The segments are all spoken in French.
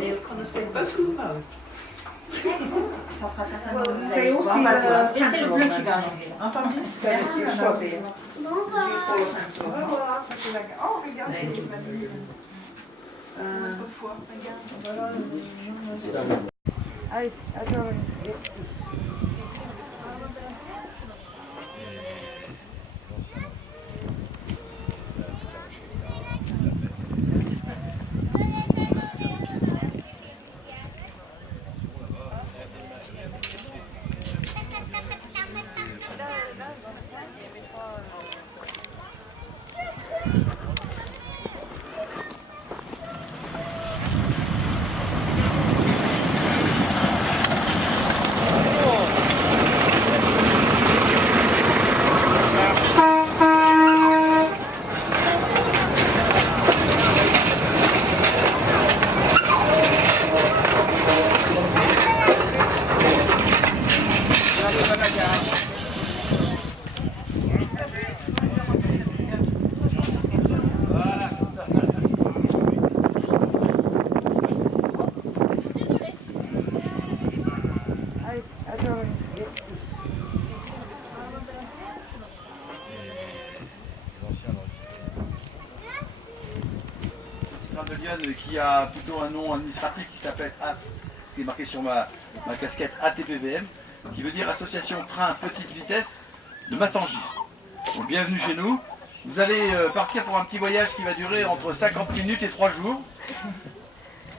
Et elle connaissait beaucoup de mots. Ça sera certainement. C'est aussi le. Et c'est le bleu qui va arriver. Entendu? C'est monsieur choisir. Oh, regarde, elle est venue autrefois, regarde. Allez, attends, merci. De Lyon qui a plutôt un nom administratif qui s'appelle qui est marqué sur ma casquette ATPVM, qui veut dire Association Train Petite Vitesse de Massangy. Donc bienvenue chez nous. Vous allez partir pour un petit voyage qui va durer entre 50 minutes et 3 jours.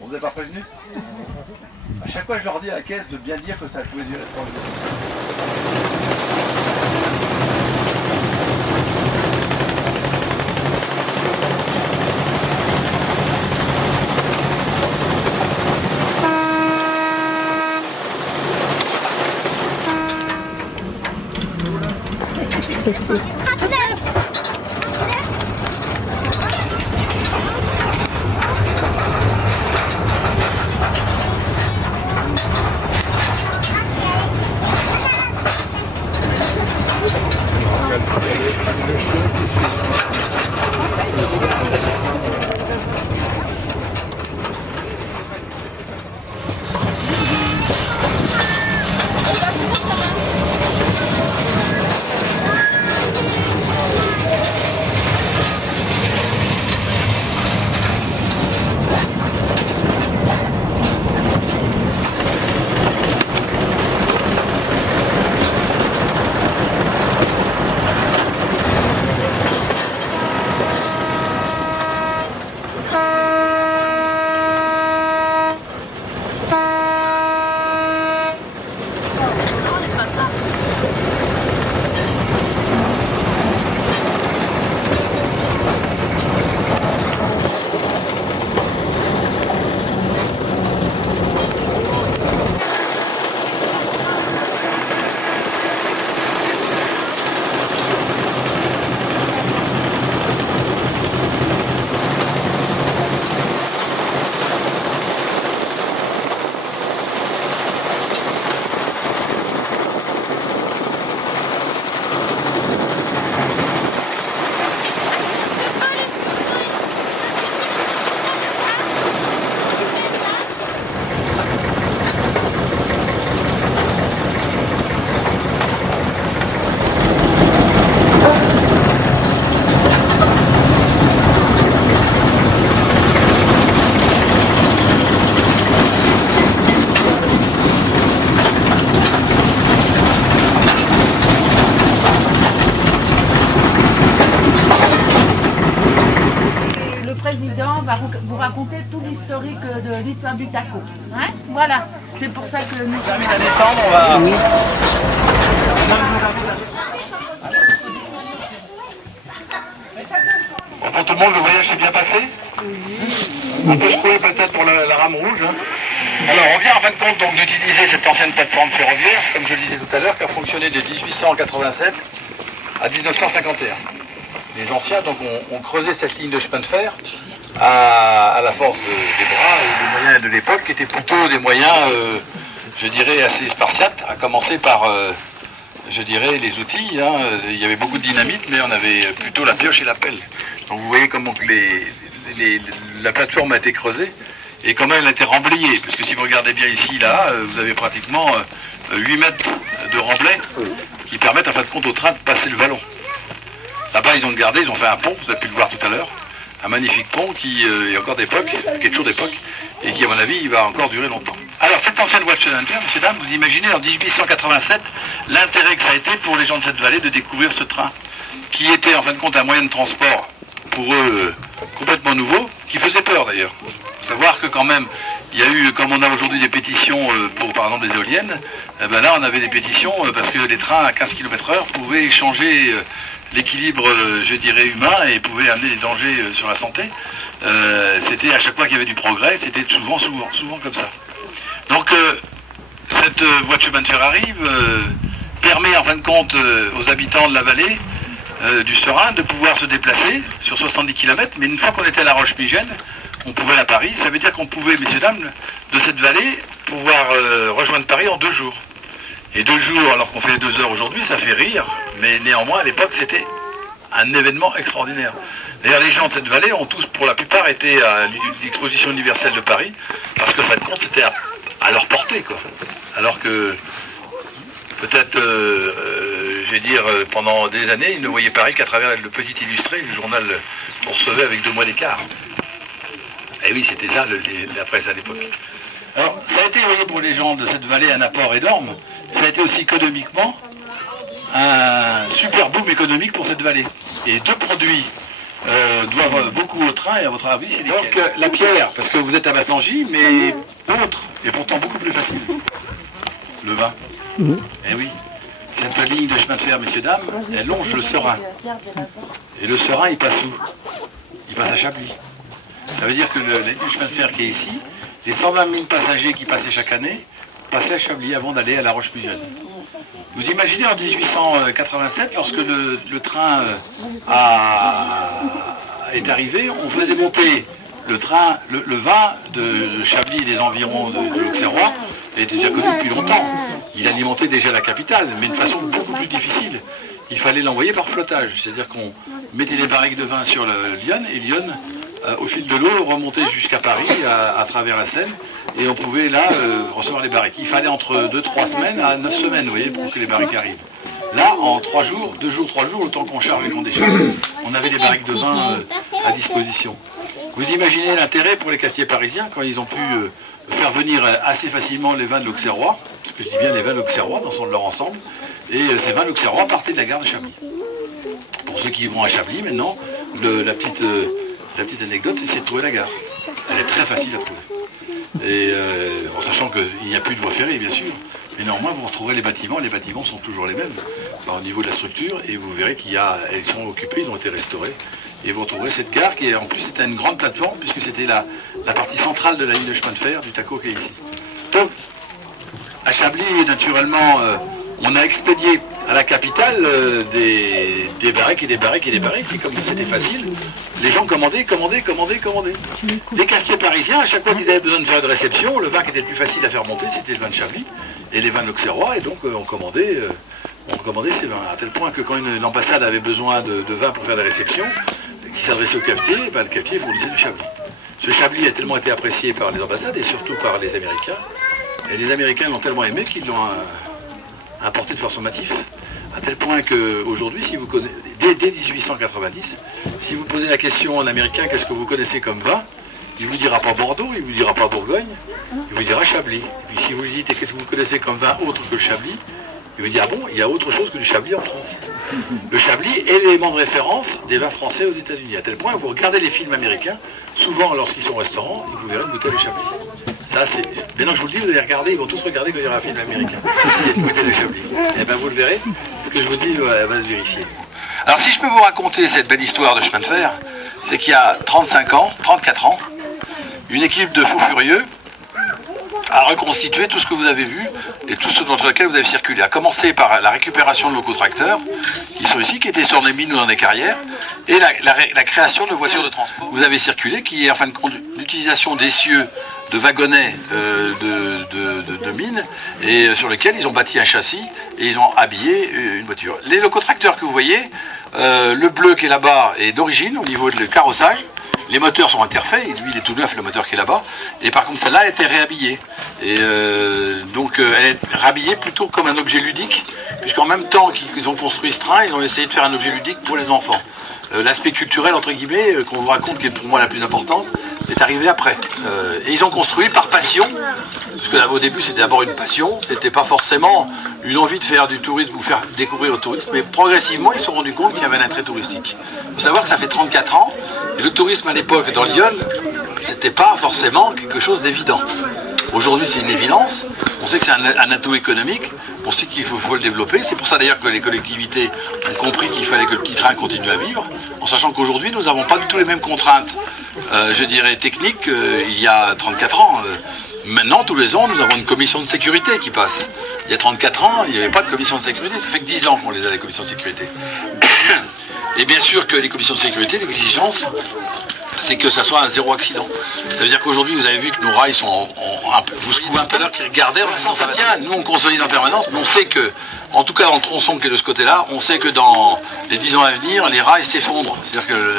On vous a pas prévenu? À chaque fois je leur dis à la caisse de bien dire que ça pouvait durer 3 jours. Va vous raconter tout l'historique de l'histoire du taco. Hein, voilà, c'est pour ça que nous... On termine à descendre, on va... Bonjour tout le monde, le voyage s'est bien passé? Un peu secoué peut-être pour la rame rouge. Hein. Alors on vient en fin de compte donc d'utiliser cette ancienne plateforme ferroviaire, comme je le disais tout à l'heure, qui a fonctionné de 1887 à 1951. Les anciens donc, ont creusé cette ligne de chemin de fer à la force des bras et des moyens de l'époque, qui étaient plutôt des moyens, je dirais, assez spartiates, à commencer par, je dirais, les outils. Hein. Il y avait beaucoup de dynamite, mais on avait plutôt la pioche et la pelle. Donc vous voyez comment la plateforme a été creusée et comment elle a été remblayée. Parce que si vous regardez bien ici, là, vous avez pratiquement 8 mètres de remblai qui permettent en fin de compte au train de passer le vallon. Là-bas, ils ont gardé, ils ont fait un pont, vous avez pu le voir tout à l'heure, un magnifique pont qui est encore d'époque, qui est toujours d'époque, et qui, à mon avis, il va encore durer longtemps. Alors, cette ancienne voie de chemin de fer, messieurs, dames, vous imaginez en 1887 l'intérêt que ça a été pour les gens de cette vallée de découvrir ce train, qui était en fin de compte un moyen de transport pour eux complètement nouveau, qui faisait peur d'ailleurs. Il faut savoir que quand même, il y a eu, comme on a aujourd'hui des pétitions pour par exemple des éoliennes, là on avait des pétitions parce que les trains à 15 km/h pouvaient changer l'équilibre, je dirais, humain et pouvaient amener des dangers sur la santé. C'était à chaque fois qu'il y avait du progrès, c'était souvent comme ça. Donc cette voie de chemin de fer arrive, permet en fin de compte aux habitants de la vallée du Serein de pouvoir se déplacer sur 70 km, mais une fois qu'on était à la Roche-Migène, on pouvait aller à Paris. Ça veut dire qu'on pouvait, messieurs, dames, de cette vallée, pouvoir rejoindre Paris en 2 jours. Et 2 jours, alors qu'on fait 2 heures aujourd'hui, ça fait rire, mais néanmoins, à l'époque, c'était un événement extraordinaire. D'ailleurs, les gens de cette vallée ont tous, pour la plupart, été à l'exposition universelle de Paris, parce que, en fin de compte, c'était à leur portée, quoi. Alors que, peut-être, je vais dire, pendant des années, ils ne voyaient Paris qu'à travers le Petit Illustré, le journal qu'on recevait avec 2 mois d'écart. Et oui, c'était ça, la presse à l'époque. Alors, ça a été, vous voyez, pour les gens de cette vallée, un apport énorme. Ça a été aussi économiquement un super boom économique pour cette vallée. Et 2 produits doivent beaucoup au train, et à votre avis, c'est lesquels? Donc, la pierre, parce que vous êtes à Massangy, mais autre, et pourtant beaucoup plus facile. Le vin. Eh oui. Cette ligne de chemin de fer, messieurs, dames, elle longe le Serein. Et le Serein, il passe où? Il passe à Chablis. Ça veut dire que la ligne de chemin de fer qui est ici, les 120 000 passagers qui passaient chaque année, passaient à Chablis avant d'aller à la Roche-Migène. Vous imaginez en 1887, lorsque le train est arrivé, on faisait monter le train, le vin de Chablis et des environs de l'Auxerrois, il était déjà connu depuis longtemps. Il alimentait déjà la capitale, mais d'une façon beaucoup plus difficile. Il fallait l'envoyer par flottage, c'est-à-dire qu'on mettait les barriques de vin sur le Lyon, et Lyon, au fil de l'eau, remontait jusqu'à Paris, à travers la Seine, et on pouvait là recevoir les barriques. Il fallait entre 2-3 semaines à 9 semaines, vous voyez, pour que les barriques arrivent. Là, en 3 jours, 2 jours, 3 jours, le temps qu'on charge et qu'on décharge, on avait les barriques de vin à disposition. Vous imaginez l'intérêt pour les cafetiers parisiens quand ils ont pu faire venir assez facilement les vins de l'Auxerrois, parce que je dis bien les vins de l'Auxerrois dans leur ensemble, et ces vins de l'Auxerrois partaient de la gare de Chablis. Pour ceux qui vont à Chablis maintenant, la petite anecdote, c'est de trouver la gare. Elle est très facile à trouver. Et en sachant qu'il n'y a plus de voie ferrée, bien sûr, mais néanmoins vous retrouverez les bâtiments sont toujours les mêmes au niveau de la structure, et vous verrez qu'ils sont occupés, ils ont été restaurés. Et vous retrouverez cette gare qui, en plus, c'était une grande plateforme, puisque c'était la partie centrale de la ligne de chemin de fer du TACO qui est ici. Donc, à Chablis, naturellement, on a expédié à la capitale des barriques et des barriques et des barriques, et comme c'était facile, les gens commandaient. Les cafetiers parisiens, à chaque fois qu'ils avaient besoin de faire une réception, le vin qui était le plus facile à faire monter, c'était le vin de Chablis, et les vins de l'Auxerrois, et donc on commandait ces vins, à tel point que quand une ambassade avait besoin de vin pour faire des réceptions, qui s'adressait au cafetier, le cafetier fournissait du Chablis. Ce Chablis a tellement été apprécié par les ambassades et surtout par les Américains. Et les Américains l'ont tellement aimé qu'ils l'ont importé de façon massive. À tel point qu'aujourd'hui, si vous connaissez, dès 1890, si vous posez la question à un Américain, qu'est-ce que vous connaissez comme vin, il ne vous dira pas Bordeaux, il ne vous dira pas Bourgogne, il vous dira Chablis. Et puis si vous lui dites, qu'est-ce que vous connaissez comme vin autre que le Chablis, il vous dit, ah bon, il y a autre chose que du Chablis en France. Le Chablis est l'élément de référence des vins français aux États-Unis. À tel point, vous regardez les films américains, souvent lorsqu'ils sont au restaurant, vous verrez une bouteille de Chablis. Ça, c'est... Maintenant que je vous le dis, vous allez regarder, ils vont tous regarder quand il y aura un film américain. Il y a une bouteille de Chablis. Et bien vous le verrez, ce que je vous dis, elle va se vérifier. Alors si je peux vous raconter cette belle histoire de chemin de fer, c'est qu'il y a 34 ans, une équipe de fous furieux à reconstituer tout ce que vous avez vu et tout ce dans lequel vous avez circulé. À commencer par la récupération de locotracteurs qui sont ici, qui étaient sur des mines ou dans des carrières, et la création de voitures de transport. Vous avez circulé, qui est en fin de compte l'utilisation d'essieux, de wagonnets de mines, et sur lesquels ils ont bâti un châssis et ils ont habillé une voiture. Les locotracteurs que vous voyez, le bleu qui est là-bas est d'origine au niveau du carrossage, Les moteurs sont interfaits, lui il est tout neuf le moteur qui est là-bas, et par contre celle-là a été réhabillée. Et donc elle est réhabillée plutôt comme un objet ludique, puisqu'en même temps qu'ils ont construit ce train, ils ont essayé de faire un objet ludique pour les enfants. L'aspect culturel entre guillemets, qu'on vous raconte, qui est pour moi la plus importante, est arrivé après. Et ils ont construit par passion, parce que là, au début c'était d'abord une passion, c'était pas forcément une envie de faire du tourisme ou faire découvrir aux touristes, mais progressivement ils se sont rendus compte qu'il y avait un attrait touristique. Il faut savoir que ça fait 34 ans, et le tourisme à l'époque dans Lyon, c'était pas forcément quelque chose d'évident. Aujourd'hui c'est une évidence, on sait que c'est un atout économique, on sait qu'il faut le développer, c'est pour ça d'ailleurs que les collectivités ont compris qu'il fallait que le petit train continue à vivre, en sachant qu'aujourd'hui nous n'avons pas du tout les mêmes contraintes, je dirais techniques, il y a 34 ans. Maintenant, tous les ans, nous avons une commission de sécurité qui passe. Il y a 34 ans, il n'y avait pas de commission de sécurité, ça fait que 10 ans qu'on les a, les commissions de sécurité. Et bien sûr que les commissions de sécurité, l'exigence, c'est que ça soit un zéro accident. Ça veut dire qu'aujourd'hui, vous avez vu que nos rails sont vous secouez un peu l'heure qui regardait en disant ça tient, nous on consolide en permanence, mais on sait que, en tout cas dans le tronçon qui est de ce côté-là, on sait que dans les 10 ans à venir, les rails s'effondrent. C'est-à-dire que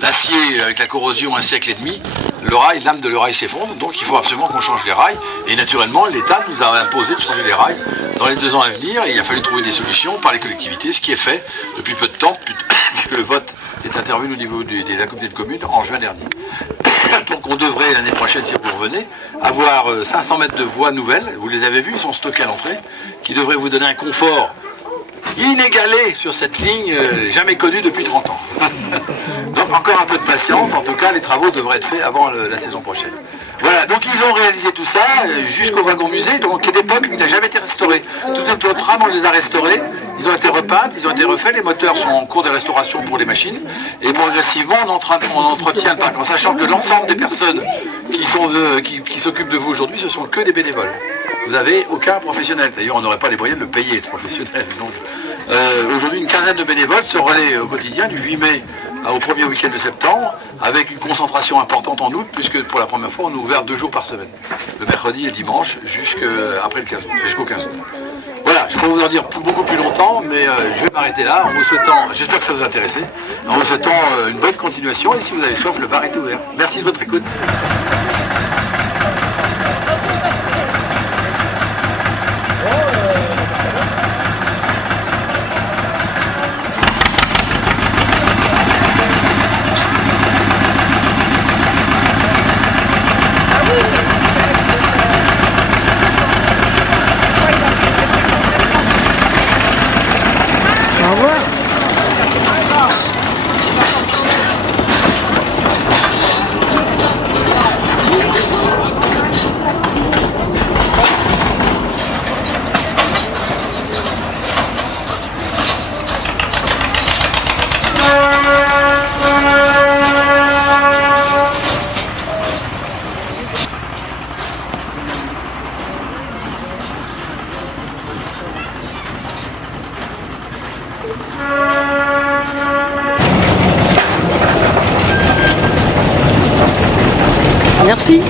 l'acier, avec la corrosion, un siècle et demi, l'âme de le rail s'effondre, donc il faut absolument qu'on change les rails. Et naturellement, l'État nous a imposé de changer les rails dans les 2 ans à venir, et il a fallu trouver des solutions par les collectivités, ce qui est fait depuis peu de temps, puisque le vote est intervenu au niveau de la communauté de communes en juin dernier. Donc on devrait l'année prochaine, si vous revenez, avoir 500 mètres de voies nouvelles, vous les avez vus, ils sont stockés à l'entrée, qui devraient vous donner un confort inégalé sur cette ligne, jamais connue depuis 30 ans. Donc encore un peu de patience, en tout cas les travaux devraient être faits avant la saison prochaine. Voilà, donc ils ont réalisé tout ça jusqu'au wagon musée, donc qui d'époque il n'a jamais été restauré. Toutes les trames, on les a restaurées, ils ont été repeintes, ils ont été refaits, les moteurs sont en cours de restauration pour les machines, et progressivement on entretient le parc, en sachant que l'ensemble des personnes qui s'occupent de vous aujourd'hui, ce sont que des bénévoles. Vous n'avez aucun professionnel, d'ailleurs on n'aurait pas les moyens de le payer ce professionnel. Donc aujourd'hui une quinzaine de bénévoles se relaient au quotidien du 8 mai au premier week-end de septembre, avec une concentration importante en août, puisque pour la première fois on est ouvert 2 jours par semaine, le mercredi et le dimanche jusqu'après le 15 août, jusqu'au 15 août. Voilà, je pourrais vous en dire beaucoup plus longtemps, mais je vais m'arrêter là en vous souhaitant, j'espère que ça vous intéresse, en vous souhaitant une bonne continuation, et si vous avez soif, le bar est ouvert. Merci de votre écoute. Au revoir. Merci.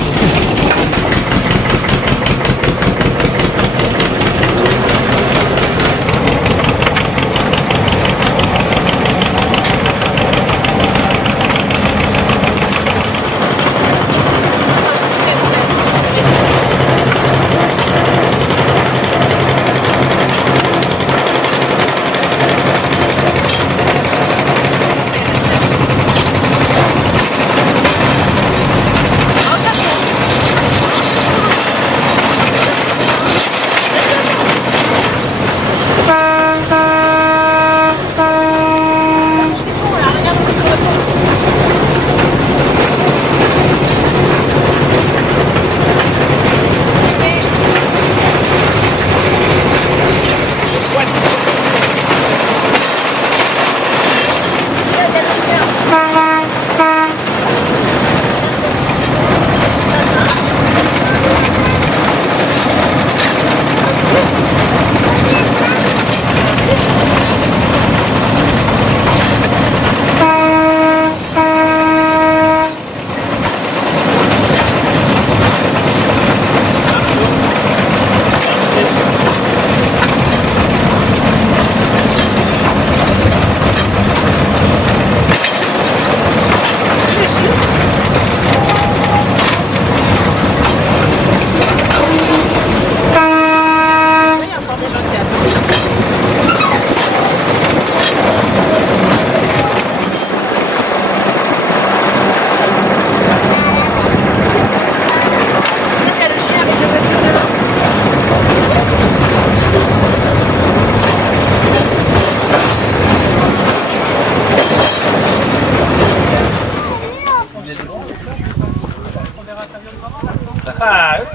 Ah oui.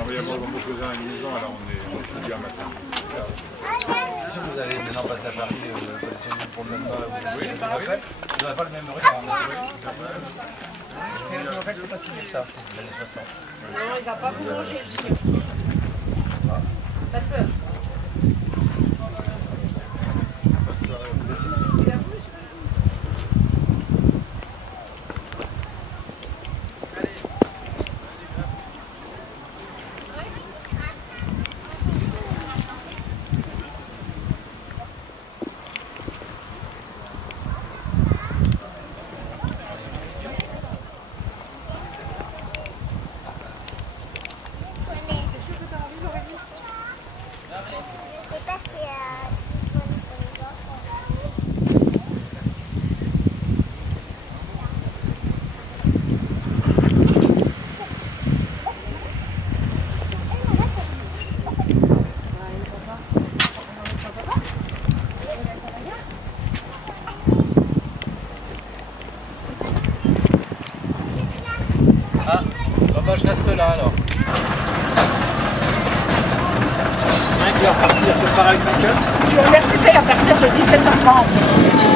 On va y avoir mon cousin à la maison, alors on est jeudi un matin. Vous allez maintenant passer à Paris, pour le même oui, vous n'aurez pas le même rythme. En fait, c'est pas si vieux que ça, c'est des années 60. Non, il va pas vous manger le chien. T'as peur. Bah, je reste là alors. Il va repartir, c'est pareil 5 heures. Je suis alerté à partir de 17h30.